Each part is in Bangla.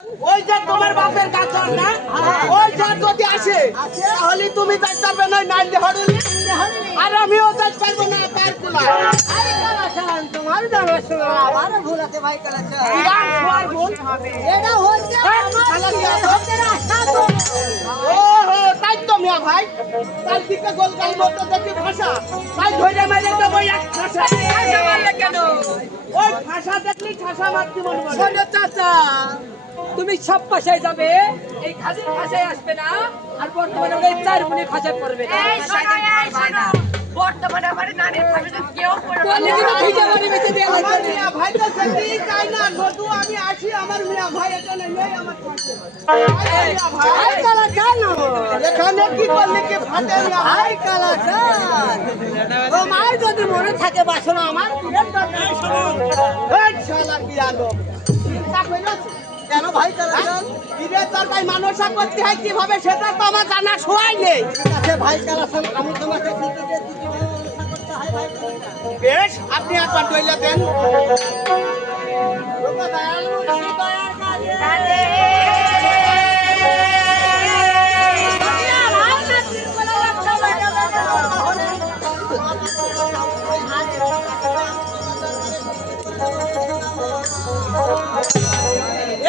ওই যে তোমার বাপের কাছে না ওই যে যদি আসে তাহলে তুমি যাইতে পারবে না নাইলে হরুলি আর আমিও যাইতে পারবো না তার কুলা আরে কালাচান তোমার জানা শোনা আমারও ভুল আছে ভাই কালাচান ইয়ার সোয়ার ভুল এটা হচ্ছে আমার ভক্তের আশা তো ওহো তাই তো মিয়া ভাই তার দিকে গোলগাল মতো দেখি ভাষা তাই ধরে মেরে দেবো এক ভাষা মারলে কেন ওই ভাষা দেখলি ভাষা মারতে মন বলে ছোট চাচা তুমি সব ভাষায় যাবে এই খাজির ভাষায় আসবে না আর বর্তমানে আমরা এই চার মুনি ভাষায় পড়বে না বর্তমানে আমার নানির ভাষা কেউ পড়বে বললে কি ভিজা বাড়ি বেঁচে দিয়ে আমার লাগবে মিয়া ভাই তো যেতেই চাই না নদু আমি আসি আমার মিয়া ভাই এখানে নেই আমার পাশে মিয়া ভাই ভাই কালাচান এখানে কি করলে কি ফাটে মিয়া ভাই ভাই কালাচান তোমার যদি মনে থাকে বাসনা আমার বিরাট দরকার এই শালা বিয়ানো চিন্তা কইরাছ কেন ভাই কালাচান দিবে তোর ভাই মানসা করতে হয় কিভাবে সেটা তো আমার জানা শোয়াই নেই ঠিক আছে ভাই কালাচান আমি তোমাকে শিখিয়ে দিচ্ছি কিভাবে মনসা করতে হয় ভাই কালাচান বেশ আপনি একবার কইলে দেন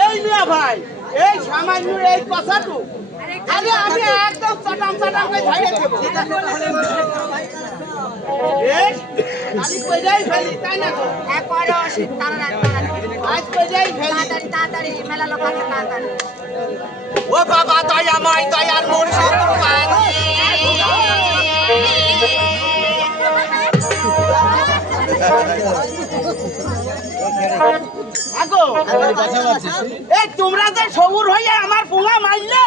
এই মিয়া ভাই এই সামান্য এই কথাটু আরে আমি একদম চটাম চটাম করে ঝাড়িয়ে দেবো বেশ আমি কইরাই ফেলি তাই না তো আজ কইরাই ফেলি তাড়াতাড়ি মেলা লোক আছে তাড়াতাড়ি ও বাবা দয়াময় দয়ার মুর্শিদ পানি আগো এই তোমরা যে সবুর হইয়া আমার পোলা মারলে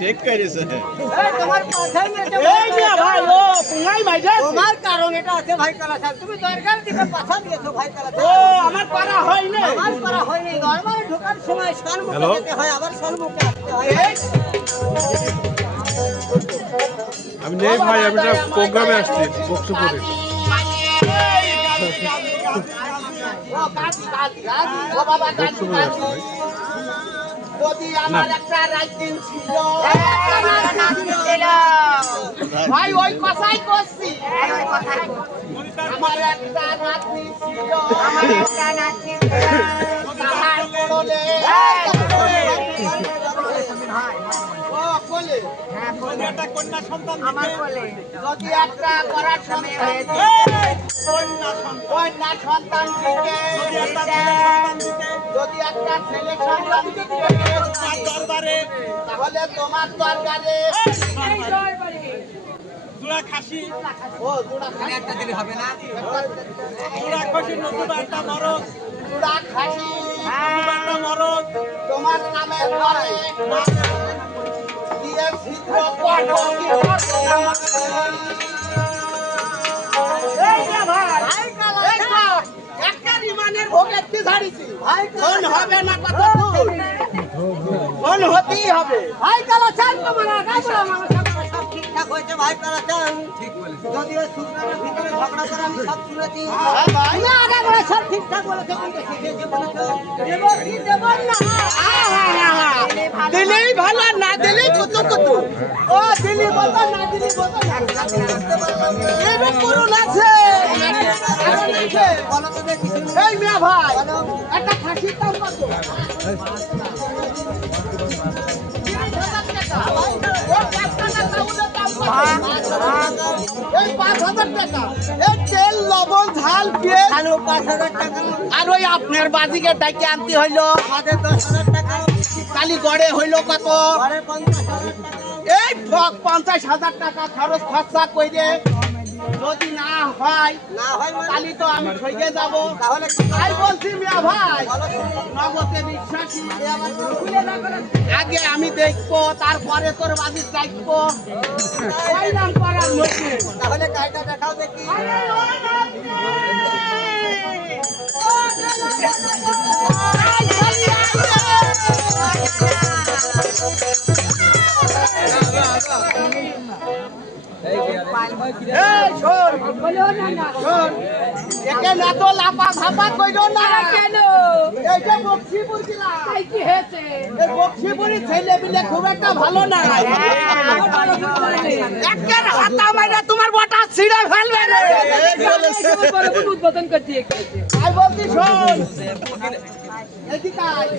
ঠিক করেছে এই তোমার কথাই মেয়েছে এই মিয়া ভাই ও পোলাই মাইরে তোমার কারণ এটা আছে ভাই কালাচান তুমি দরকার দিকে পাঠা দিয়েছো ভাই কালাচান ও আমার পারা হয়নি আমার করা হয়নি দরবারে ঢোকার সময় সম্মুখে হ্যালো? যেতে হয় আবার সম্মুখে আসতে হয় এই আমি নেই ভাই আমি একটা প্রোগ্রামে আসছি বক্সপুরে বক্সপুরে আসছি ভাই যদি আমার একটা রাইটিং ছিল ভাই ওই কথাই করছি আমার একটা নাতনি ছিল তাহার কোলে ও কোলে আমার বলে যদি একটা করার সন্তান কন্যা সন্তান দিকে যদি একটা ছেলে সন্তান দিকে তাহলে তোমার দরকারে জোড়া খাসি ও জোড়া খাসি একটা দিলে হবে না একটা জোড়া খাসি নতুন একটা মরদ জোড়া খাসি নতুন একটা মরদ তোমার নামে পরে দিয়ে ছিদ্র করব কি এই না ভাই এই না একটা বিমানের ভোগের কি ঝাড়িছি ভাই ফোন হবে না কত দূর ফোন হতেই হবে ভাই কালাচান তোমার আগাছা আমার সাথে সব ঠিকঠাক হয়েছে ভাই কালাচান ঠিক বলেছে যদিও সুন্দরের ভিতরে ঝগড়া করে আমি সব শুনেছি হ্যাঁ ভাই তুমি আগে করে সব ঠিকঠাক বলেছো কিন্তু শিখেছে বলেছো দেব কি দেব না দিলেই ভালো না দিলেই কুতু কুতু ও দিলি বলতো না দিলি বলতো না এবে করুন আছে এখন আছে বলো তো দেখি এই মিয়া ভাই একটা খাসির দাম কত এই 5,000 টাকা এই তেল লবণ ঝাল পেঁয়াজ আলু 5,000 টাকা আর ওই আপনার বাজিকে ডাকে আনতে হইলো আমাদের 10,000 টাকা কালি গড়ে হইলো কত ঘরে 50,000 টাকা এই 50,000 টাকা খরচ খরচা কইরে যদি না হয় না হয় মানে তাহলে তো আমি ঠকে যাব তাহলে কি তাই বলছি মিয়া ভাই বলো শুনি। নগদে বিশ্বাসী আমার তো খুলে না করে আগে আমি দেখবো তারপরে তোর বাজি দেখবো ওই নাম করার লোকে তাহলে কাইটা দেখাও দেখি পায়ে এই শোন বলো না না শোন একে না তো লাপা ঝাপা কইরো না আরে কেন এই যে বক্সিপুর গিলা তাই কি হয়েছে এই বক্সিপুরি ছেলে বিলে খুব একটা ভালো না একের হাতা মাইরা তোমার বটা ছিঁড়ে ফেলবে রে উদ্বোধন করতে আই বলছি শোন এদিকে আয়।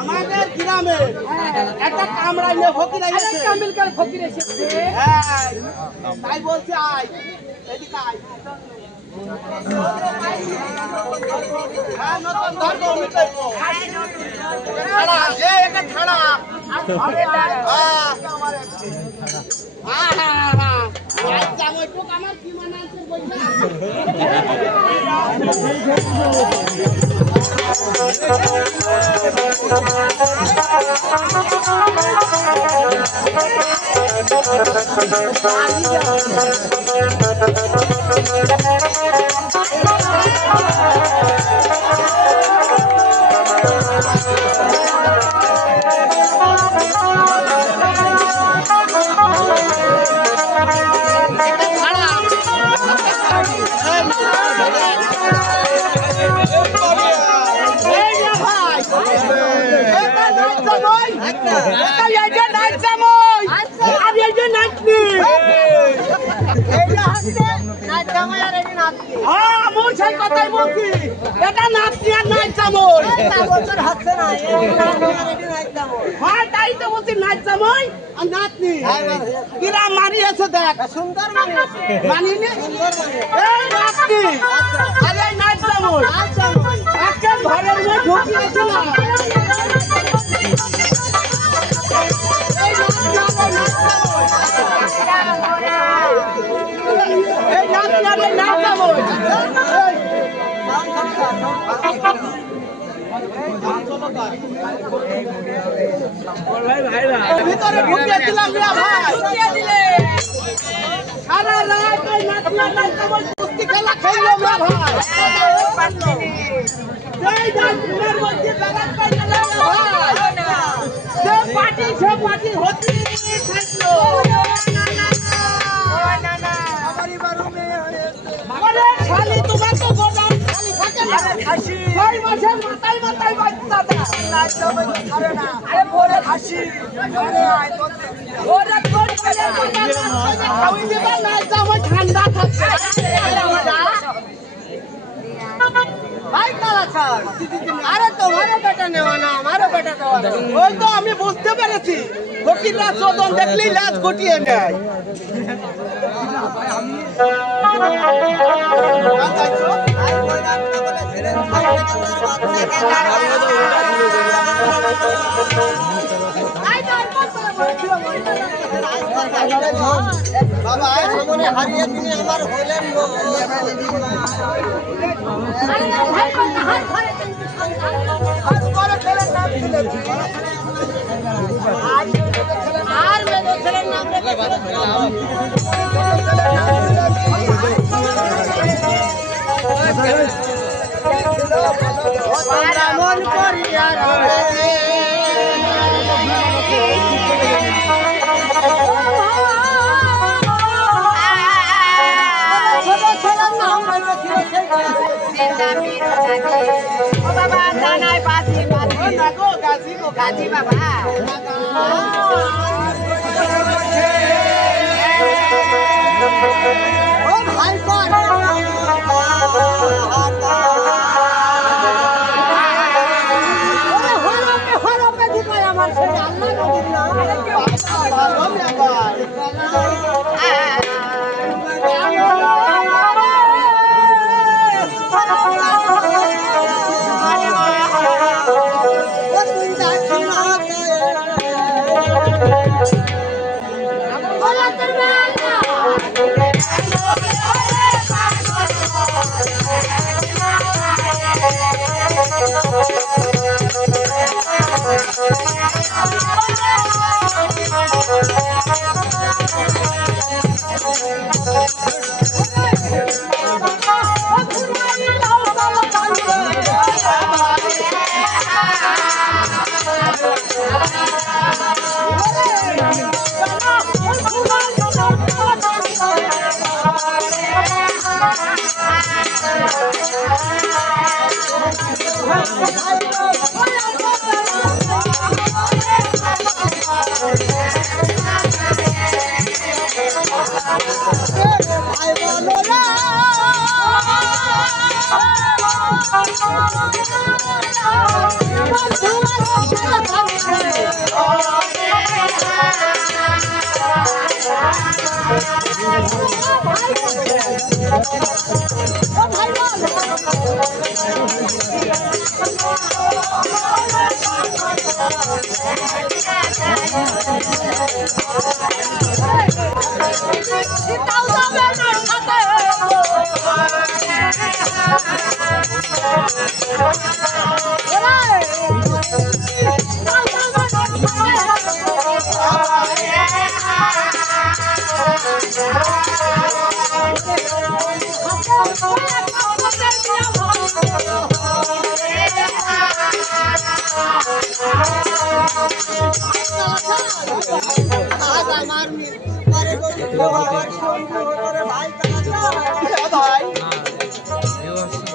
আমাদের গ্রামে একটা কামড়াই নিয়ে ফকির আইছে কামিলকার ফকির এসেছে হ্যাঁ তাই বলছি আয় এদিকে আয় হ্যাঁ নতুন ধর্ম মিটাইবো ছাড়া একে ছাড়া আমার কি মনে আছে বলছা কথাই বলছি এটা নাচনি আর নাচ জামই হ্যাঁ তাই তো বলছি নাচ জামই আর নাচনি গ্রাম মারিয়েছে দেখ সুন্দর মানিনি এই নাচনি আর এই নাচ জামই একে ঘরের মধ্যে ঢুকিয়েছিলাম এই নাচনি আর নাচ জামই ভিতরে ঢুকিয়ে দিলাম মিয়া ভাই ঢুকিয়ে দিলে সারা রাত ওই নাচনা নাচনা কুস্তি খেলা খেললো মিয়া ভাই সেই নাচনার মধ্যে বেগাত পাইলো না ভাই সে পার্টি হতে থাকলো আরে খালি তোমার তো গোদাম খালি থাকে না ছয় মাসের মাথায় মাথায় বাচ্চা দেয় নাচ যাবে ছাড়ে না আরে বলে হাসি ওরে কোন করে খাওই দিবা নাচ যাবে ঠান্ডা থাকছে ভাই কালা ছাড় আরে তোমারও বেটা নেওয়া না আমারও বেটা দেওয়া ওই তো আমি বুঝতে পেরেছি ফকিররা চোদন দেখলেই লাজ গুটিয়ে নেয় বাবা সামনে হারিয়ে তিনি আমার হলেন আর মেয়ে ছেলের নাম মন করিয়া গাজি বাবা ও ভাই কর হরপে দিবাই আমার ছেলে আল্লাহ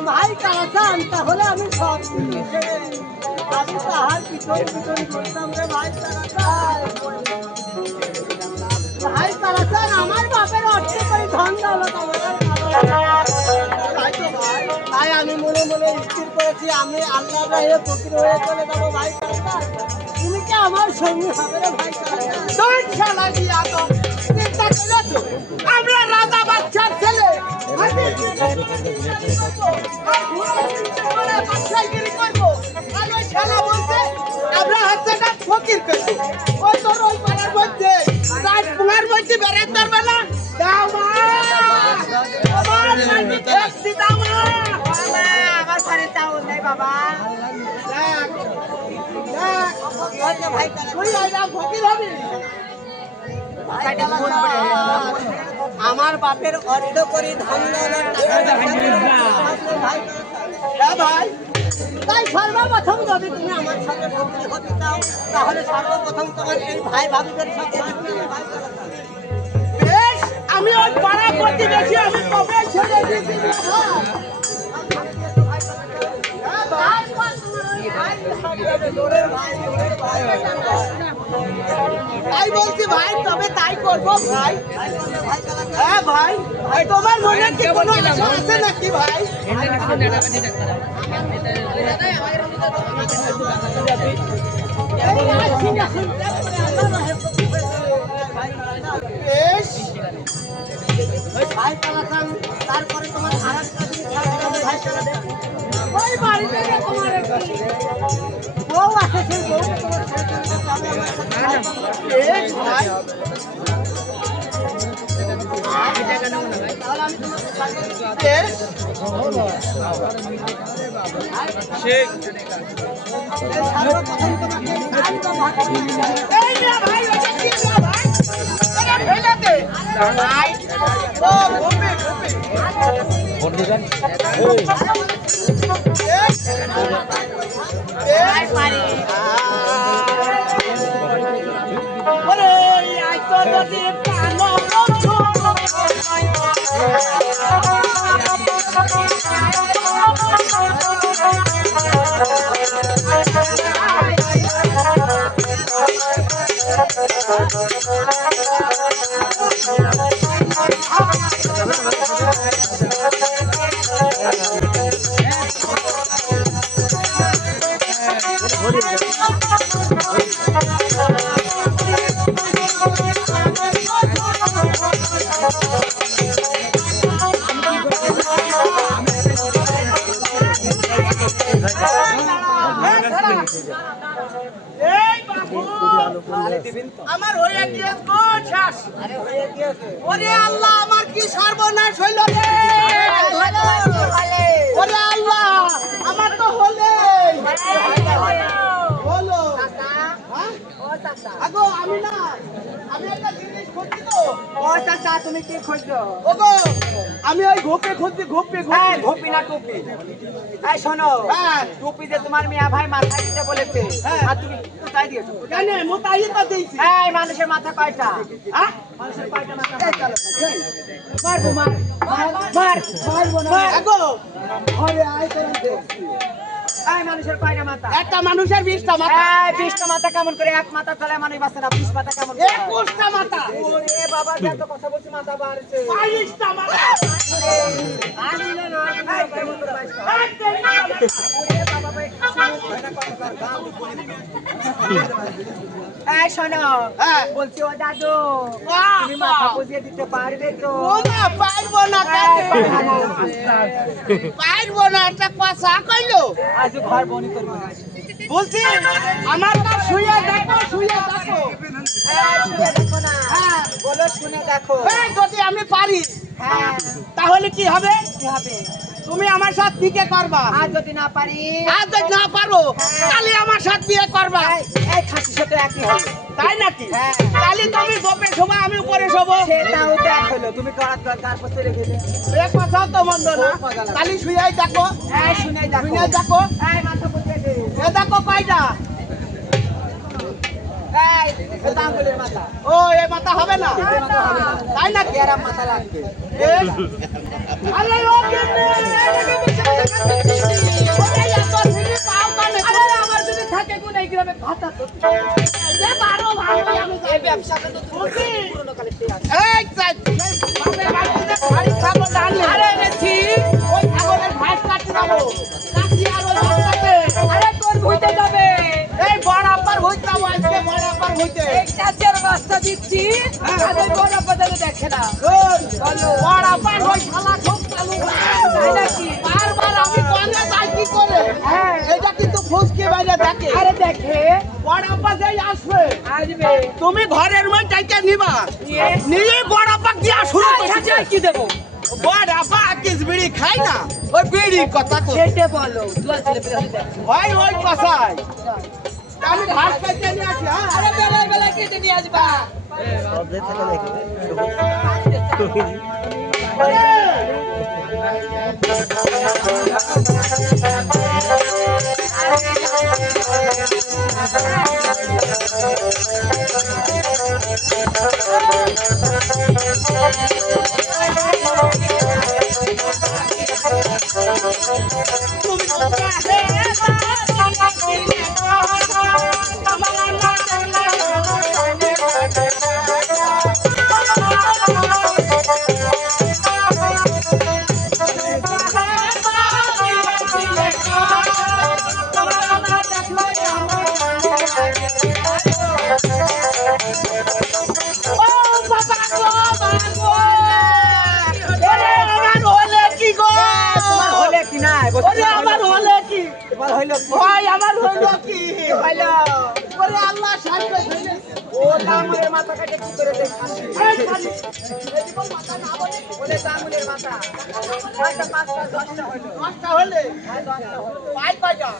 ভাই কালাচান তাহলে আমি সব আমি তাহার পিছন পিছন করতাম রে ভাই কালাচান আমার বাপের অর্থ করে ধন দৌলত ভাই আমি মনে মনে স্থির করেছি আমি আল্লাহ রাহে ফকির হয়ে চলে যাবো ভাই কালাচান তুমি কি আমার সঙ্গী হবে রে ভাই কালাচান তোর শালা দিয়া তো চিন্তা করেছো আমরা রাজা বাচ্চার ছেলে আমরা হচ্ছে না ফকির করবো ওই তোর ওই পাড়ার মধ্যে রাত পুঙার মধ্যে বেড়াতে পারবে না দাও মা আমার বাড়ি ট্যাক্সি দাও মা আমার ঘরে চাউল নেই বাবা। ভাই তুই আইরা ফকির হবি আমার বাপের অর্থ করি ধন ভাই তাই সর্বপ্রথম যদি তুমি আমার সাথে ফকির হতে চাও তাহলে সর্বপ্রথম তোমার এই ভাই ভাবিদের সাথে বেশ আমি ওই পাড়া প্রতিবেশী আমি কবে ছেড়ে দিয়েছি তাই বলছি ভাই তবে তাই করবো ভাই হ্যাঁ ভাই ভাই তোমার মনে কি কোনো আশা আছে নাকি ভাই বেশ ভাই কালাচান তারপরে তোমার আরেকটা জিনিস ভাই কালাচান ওই বাড়িতে তোমার বউ আছে সেই বউ তোমার বেশ ভাই বেশ এই না ভাই ওটা কি না ভাই এটা ফেলে দে ভাই ও গোপে গোপে বন্ধুগণ ভাই পারি ওরে আই তো যদি পানো আমার হয়ে গিয়ে শেষ ওরে আল্লাহ আমার কি সর্বনাশ হইল রে ওরে আল্লাহ আমার তো হলো আগো আমি না আমি একটা জিনিস খুঁজছি তো ও চাচা তুমি কি খুঁজছো? ওগো আমি ওই ঘোপে খুঁজছি ঘোপে হ্যাঁ, টুপি না টুপি। এই শোনো, হ্যাঁ। টুপি যে তোমার মিয়া ভাই মাথায় দিতে বলেছে, হ্যাঁ। আর তুমি কোথায় দিয়েছো? কেন মোতাই তো দিয়েছি এই মানুষের মাথা কয়টা? হ্যাঁ মানুষের কয়টা মাথা? এই চলো মারবো, মার, মার, মারবো না। আগো ঘরে আয় করেন দেখছি এই মানুষের কয়টা মাথা? একটা মানুষের 20টা মাথা, এই 20টা মাথা কেমন করে? এক মাথা তলায় মানুষ বাঁচে না, 20 মাথা কেমন করে? 21টা মাথা, ওরে বাবা, যত কথা বলছি মাথা বাড়ছে। 22টা মাথা, আমি না না, এই কেমন করে 22টা? 23টা মাথা। ওরে বাবা ভাই, শোনো না কথাকার গান বলে দিবে। এই শোনো, হ্যাঁ। বলছি ও দাদু, বাহ, তুমি মাথা বাহ। বুঝিয়ে দিতে পারবে তো? ও না, পারবো না কেন? পারবো না, একটা কথা কইলো। আজ ঘর বনি করবো না। বলছি আমার তো শুয়ে দেখো, শুয়ে দেখো। এই শুনে দেখো না, হ্যাঁ, বলো শুনে দেখো। এই যদি আমি পারি হ্যাঁ, তাহলে কি হবে? কি হবে? তুমি আমার সাথে বিয়ে করবা, আর যদি না পারি? আর যদি না পারো তাহলে আমার সাথে বিয়ে করবা, এই খাসির সাথে একই হবে। তাই নাকি? হ্যাঁ। তাহলে তুমি গোপে শোবা, আমি উপরে শোবো। সেটাও দেখ হলো, তুমি করার দরকার পড়তে রেখে দে। এ কথাও তো মন্দ না। খুব মজা লাগে। তাহলে শুয়ে দেখো, এই শুনে দেখো। শুয়ে দেখো। এই মাথা বুঝিয়ে দে। এ দেখো কয়টা? এই এটা আঙ্গুলের মাথা। ও এ মাথা হবে না, মাথা হবে না। তাই নাকি? এরা মাথা লাগবে। এ, আরে ও কেনে, ওরে এত ছিলি পাও কানে। আরে আমার যদি থাকে কোন এই গ্রামে ভাতা তো এ বারো ভালোই আমি এই যাই। ব্যবসাটা তো বলছি, পুরনো কালে থেকে আছে। এই চাই, এই বাপের বাড়িতে খালি ছাগল আনলে। আরে এনেছি ওই ছাগলের ঘাস কাটতে যাবো। কাটি আর ওই বাচ্চাকে। আরে তোর ভুইতে যাবে এই বড় আব্বার হইতে যাবো আজকে, বড় আব্বার হইতে। এই চাচের রাস্তা দিচ্ছি আর ওই বড় বাজারে দেখে না ওই, বড় আব্বার ওই শালা খুব চালু। তাই নাকি? বারবার আমি কোনে যাই কি করে? হ্যাঁ। এটা কিন্তু ফুসকি বাইরে দেখে। আরে দেখে বড় আব্বা যেই আসবে, আসবে তুমি ঘরের মধ্যে নিবা, নিয়ে নিয়ে বড় আব্বা দিয়া শুরু করছে। হাজার কি দেবো বড় আব্বা কিস বিড়ি খাই না, ওই বিড়ির কথা কই। সেটা বলো দুয়া ছেলে পেলে দেখ ওই কথাই। আমি ঘাস কাটতে নিয়ে আসি, হ্যাঁ? আরে বেলায় বেলায় কেটে নিয়ে আসবা তোমার হলে কি না? ওরে আমার হলে কি? তোমার হইলো কি? ভাই আমার হলো কি? হইলো। ওরে আল্লাহ সাহায্য করে। ও আঙ্গুলের মাথা কাটে কি করে দেখ খাসি? এই খালি, এদিকে মাথা না বলে, বলে আঙ্গুলের মাথা। আচ্ছা 5টা 10টা হইলো। 10টা হলে, হ্যাঁ 10টা হলো। পাই কয়টা?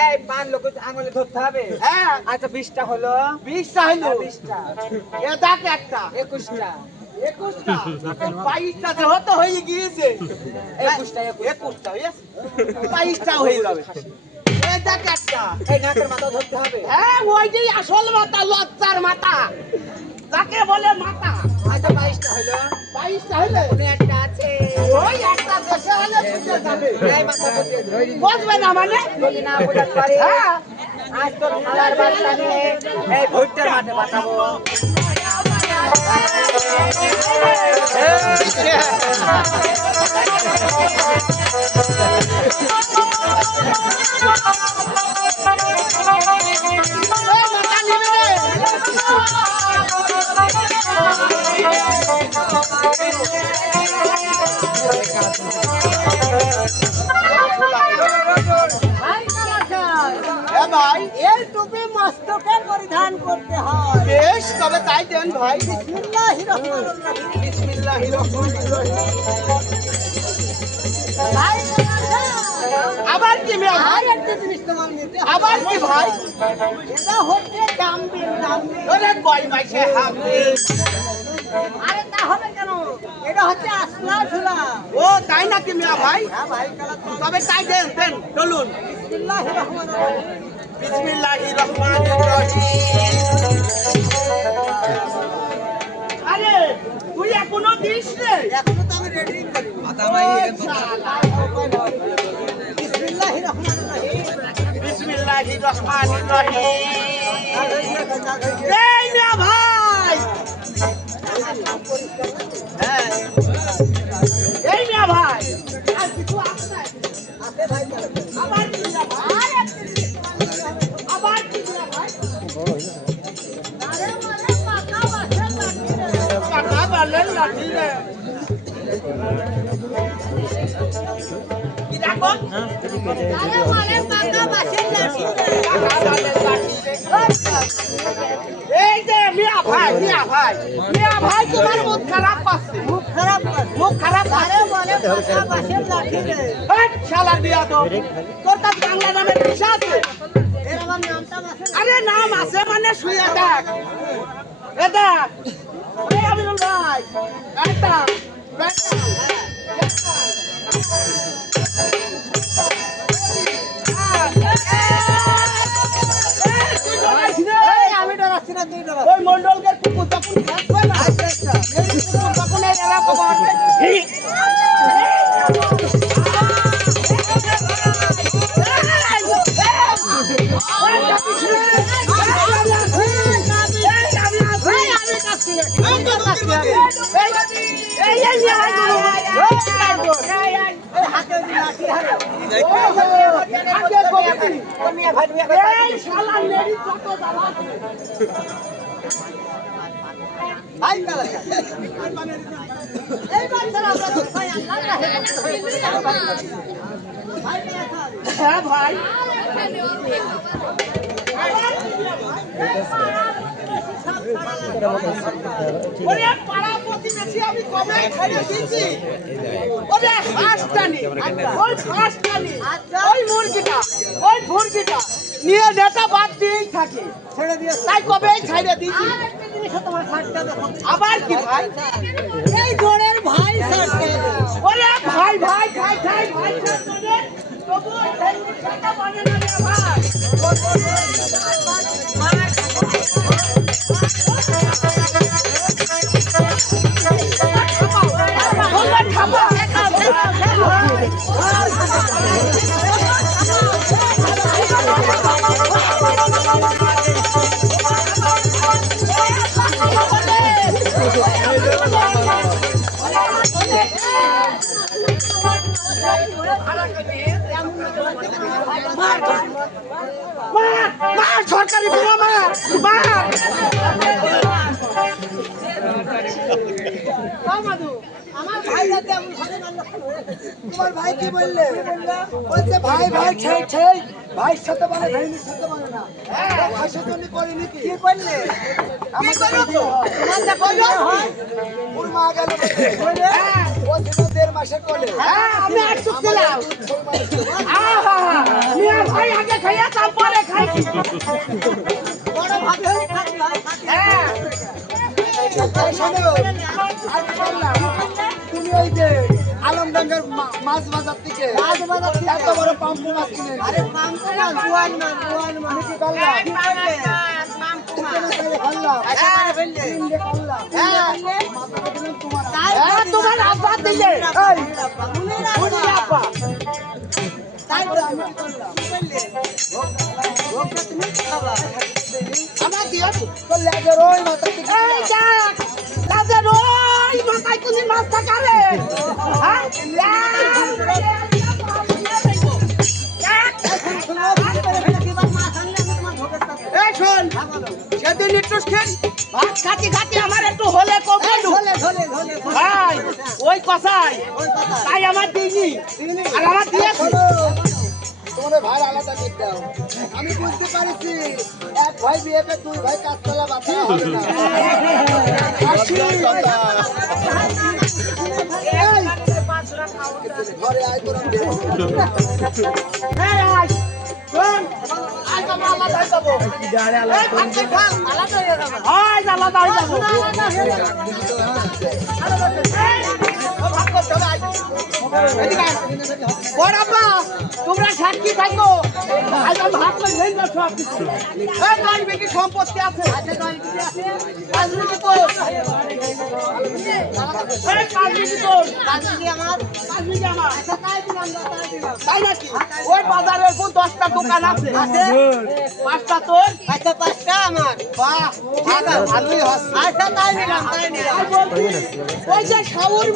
এই পান লোক আঙ্গুলে ধরতে হবে। হ্যাঁ, আচ্ছা 20টা হলো। 20টা হইলো। 20টা। এ দেখ একটা, 21টা। 21টা, 22টা তো হতে হয়ে গিয়েছে। 21টা 21টা হয়েছে? 22টা হয়ে যাবে। এ দেখ একটা। এই নাকের মাথা ধরতে হবে। হ্যাঁ, ওই যে আসল মাথা, লজ্জার মাথা, যাকে বলে মাথা। আচ্ছা 22টা হলো। 22টা হইলে, কোনো একটা আছে। ওই একটা দেশে হলে বুঝে যাবে। এই মাথা বুঝিয়ে দে। বুঝবে না মানে? যদি না বোঝাতে পারি, হ্যাঁ, আজ তোর খালার বাচ্চা নিয়ে এই ভুট্টার মাঠে পাঠাবো। ওই মাথা নিবে রে। এ ভাই, এই টুপি মস্তকে পরিধান করতে হয়। বেশ, তবে তাই দেন ভাই। বিসমিল্লাহির রহমানির রহিম। বিসমিল্লাহির রহমানির রহিম। ভাই আবার কি মেয়ে ভাই? আর একটা জিনিস তোমার নিতে হবে। আবার কি ভাই? এটা হচ্ছে ডাম্বিল ডাম্বিল। ওরে কয় মাইসে হামে। আরে তা হবে কেন? এটা হচ্ছে আসলা ঝুলা। ও তাই নাকি মিয়া ভাই? হ্যাঁ ভাই, কালা তো তবে তাই দেন, দেন, চলুন। বিসমিল্লাহির রহমানির রহিম। বিসমিল্লাহির রহমানির রহিম। আরে তুই এখনো দিস রে? এখনো তো আমি রেডি করি। ও শালা। বিসমিল্লাহির রহমানির রহিম। বিসমিল্লাহির রহমানির রহিম। এই মিয়া ভাই, হ্যাঁ, এই মিয়া ভাই, আর কিছু আছে? আবার কি মিয়া ভাই? আবার কি মিয়া ভাই? কাকা বলেন লাঠি রে। কি দেখো? এই যে মিয়া ভাই, মিয়া ভাই, মিয়া ভাই, তোমার মুখ খারাপ করছে। মুখ খারাপ হেট, শালা দিয়া তো। তোর কাছে বাংলা নামের পেশা আছে? আরে নাম আছে মানে শুয়ে দেখ। এ দেখ, এই আমিনুল ভাই, একটা, আমি ডরাচ্ছি না, তুই ডরা। ওই মন্ডলকে কুকুর তখন খাচ্ছে না, এই কুকুর তখন এই এলাকা বাড়বে। হ্যাঁ ভাই, ওরে পাড়া প্রতিবেশী আমি কবে খাইয়ে দিয়েছি। ওরে হাঁসটানি, ওই হাঁসটানি, ওই মুরগিটা, ওই মুরগিটা নিয়ে নেতা বাদ দিয়েই থাকে। ছেড়ে দিয়ে তাই কবে ছাইড়ে দিয়েছি। তোমার ছাড়টা দেখো। আবার কি ভাই? এই জোরের ভাই ছাড়টা ওরে ভাই ভাই ভাই ভাই ভাই করে তবু ওই ভেন্ডির সাথে মানে না রে ভাই। মার সরকারি বুড়ো মার মার। আমার ভাই যাতে এমন ভাবে মারলো। তোমার ভাই কি বললে? বলছে ভাই ভাই ছেই ছেই ভাইয়ের সাথে বলে ভাইয়ের সাথে বলে না। ভাইয়ের জন্য করিনি কি? কি বললে? কি করো তো? তোমার যা কইলো হয় ওর মা গেল বলে ও ছিল 1.5 মাসের কোলে। হ্যাঁ আমি আসুক ছিলাম। আহা মিয়া ভাই আগে খাইয়া তারপরে খাইছি। বড় ভাবে খাতি হয় খাতি। হ্যাঁ তাই শোনো আজ বললাম তুমি ওই যে আলমডাঙ্গার মাছ বাজার থেকে এত বড় পাম্পু মাছ কিনে এনেছো। আরে পাম্পু মাছ জোয়ান মাছ জোয়ান মাছ কি করলাম? কি করলে? হ্যাঁ তোমার আব্বা দিলে বুঝলি আব্বা। আমার দিয়েছো এই দেখ লাজের ওই মাথায় কোনদিন মাছ থাকারে। হ্যাঁ এই শোন সেদিন একটু ভাত খাতি খাতি আমার একটু হলে কখনো ভাই ওই কথাই তাই আমার দিইনি আর আমার দিয়েছি। তোমাদের ভাই আলাদা করে দাও। আমি বুঝতে পারছি এক ভাই বিয়েতে 2 ভাই কাজতলা বাঁচা হবে না। ঘরে আয় তোরা হ্যাঁ আয় শোন আজ আমরা আলাদা হয়ে যাবো। এই ভাতকে খান আলাদা হয়ে যাবো। আজ আলাদা হয়ে যাবো। করতে হবে এদিকে আয়। বড় আব্বা তোমরা সাক্ষী থাকো আজ আমি হাত করে ভেঙে যাচ্ছ সব কিছু এই 10 বিঘি সম্পত্তি আছে আছে 10 বিঘি আছে 5 বিঘি তো এই 5 বিঘি তো 5 বিঘি আমার আচ্ছা তাই দিলাম তাই নাকি ওই বাজারের কোন 10টা দোকান আছে আছে 5টা তোর আচ্ছা 5টা আমার বাহ ভালোই হচ্ছে আচ্ছা তাই নিলাম ওই যে শাওর